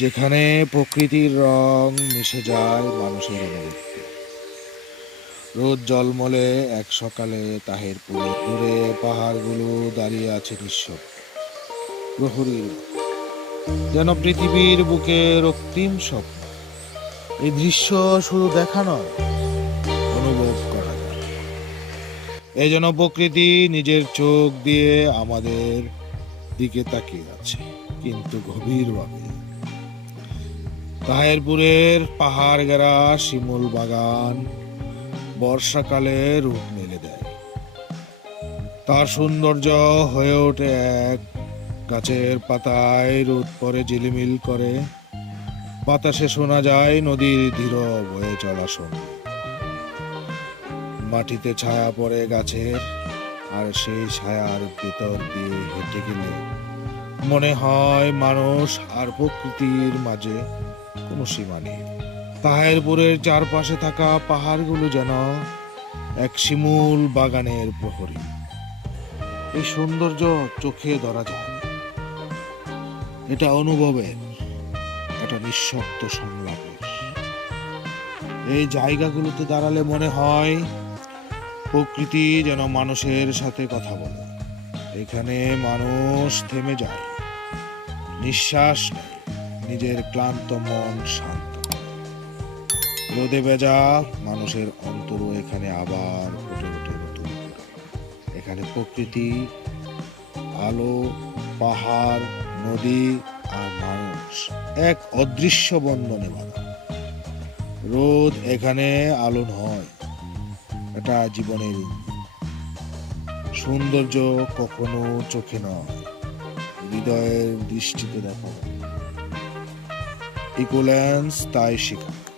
যেখানে প্রকৃতির রং মিশে যায় মানুষের অনুভূতি। রোদ জলমলে এক সকালে তাহেরপুরে দূরে পাহাড়গুলো দাঁড়িয়ে আছে নিঃশব্দ। প্রহরীর যেন পৃথিবীর বুকে রক্তিম স্বপ্ন। এই দৃশ্য শুধু দেখা নয়, অনুভব করা যায়। এই যেন প্রকৃতি নিজের চোখ দিয়ে আমাদের দিকে তাকিয়ে আছে, কিন্তু গভীরভাবে তাহেরপুরের পাহাড় গেরা শিমুল বাগান বর্ষাকালে রূপ মেলে দেয়। তার সৌন্দর্য হয়ে ওঠে এক গাছের পাতায় রোদ পরে ঝিলিমিল করে। বাতাসে শোনা যায় নদীর ধীর বয়ে চলা সঙ্গে। মাটিতে ছায়া পড়ে গাছের, আর সেই ছায়ার ভেতর দিয়ে হেঁটে গেলে মনে হয় মানুষ আর প্রকৃতির মাঝে কোনো সীমা নেই। তাহেরপুরের চারপাশে থাকা পাহাড়গুলো যেন এক শিমুল বাগানের প্রহরী। এই সৌন্দর্য চোখে ধরা যায়। এটা অনুভবের এটা নিঃশব্দ সংলাপের। এই জায়গাগুলোতে দাঁড়ালে মনে হয় প্রকৃতি যেন মানুষের সাথে কথা বলে। এখানে মানুষ থেমে যায়, নিঃশ্বাস নেয়। নিজের ক্লান্ত মন শান্ত রোদে ভেজা মানুষের অন্তর এখানে আবার ফুটে ওঠে নতুন এখানে প্রকৃতি, আলো, পাহাড়, নদী আর মানুষ, এক অদৃশ্য বন্ধনে বাঁধা। রোদ এখানে আলো নয় এটা জীবনের সৌন্দর্য কখনো চোখে নয়, হৃদয়ের দৃষ্টিতে দেখা। ইকোল্যান্স তাই শেখা।